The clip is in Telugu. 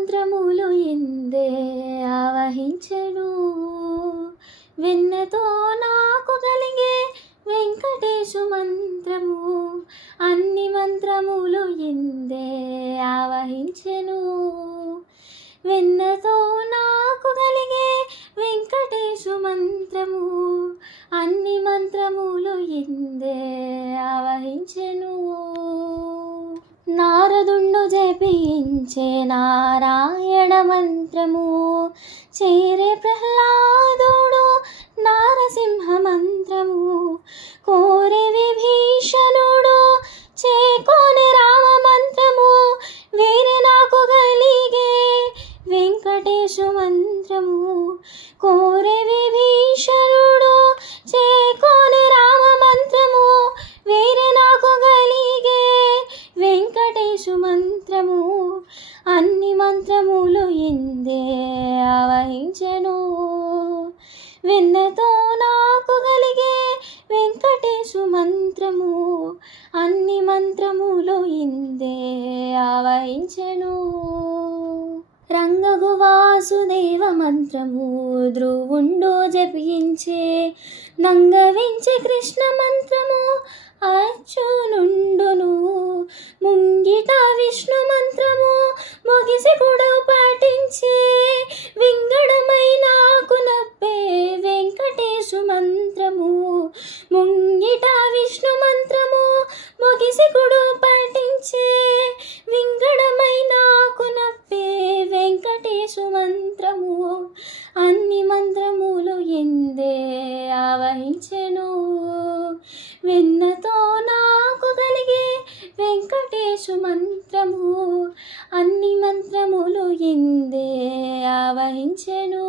మంత్రములు ఎందే ఆవహించెను. వెన్నతో నాకు కలిగే వెంకటేశు మంత్రము అన్ని మంత్రములు ఎందే ఆవహించెను. వెన్నతో నాకు కలిగే వెంకటేశు మంత్రము అన్ని మంత్రములు ఎందే ఆవహించెను. నారదుండు జపించే నారాయణ మంత్రము చేరే ప్రహ్లాదుడు నారసింహ మంత్రము కోరే విభీషణుడు చేకోని రామ మంత్రము వేరే నాకు కలిగే వెంకటేశు మంత్రము కోరే విభీషణుడు చేకోని రామ మంత్రము వేరే నాకు కలిగే వెంకటేశు మంత్రము అన్ని మంత్రములు ఎందే ఆవహించెను. వెన్నతో నాకు కలిగే వెంకటేశు మంత్రము అన్ని మంత్రములు ఎందే ఆవహించెను. రంగగు వాసుదేవ మంత్రము ధ్రువుండు జపించే నంగవించే కృష్ణ మంత్రము అర్జునుండును. ముంగిట విష్ణు మంత్రము మొగిసి పొడవు పాటించే వింగడమై నాకు నప్పే వెంకటేశు మంత్రము ముంగిట విష్ణు మంత్రము మొగిసి పొడవు పాటించే వింగడమై నాకు నప్పే వెంకటేశు మంత్రము అన్ని మంత్రములు ఎందే ఆవహించెను. వెన్నతో నాకు కలిగే వెంకటేశు మంత్రము అన్ని మంత్రములు ఎందే ఆవహించెను.